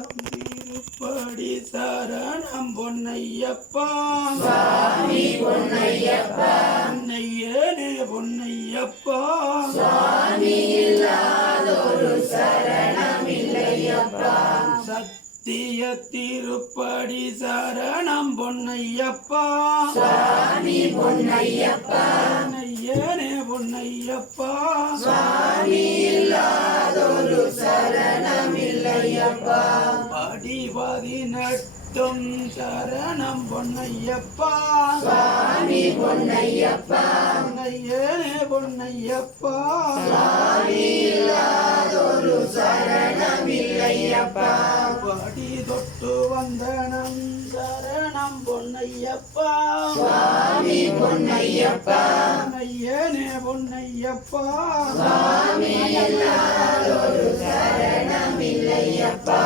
திருப்படி சரணம் பொன்னையப்பா சுவாமி பொன்னையப்பா பொன்னையனே பொன்னையப்பா சுவாமி இல்லாதொரு சரணம் இல்லையப்பா சத்திய திருப்படி சரணம் பொன்னையப்பா சுவாமி பொன்னையப்பா பொன்னையனே பொன்னையப்பா சுவாமி இல்லாதொரு சரணம் இல்லையப்பா படி 18 சரணம் பொன்னையப்பா சுவாமி பொன்னையப்பா பொன்னையனே பொன்னையப்பா சுவாமி இல்லாதொரு சரணம் இல்லையப்பா படி தொட்டு வந்தனம் சரணம் பொன்னையப்பா சுவாமி பொன்னையப்பா பொன்னையனே பொன்னையப்பா சுவாமி இல்லாதொரு சரணம் இல்லையப்பா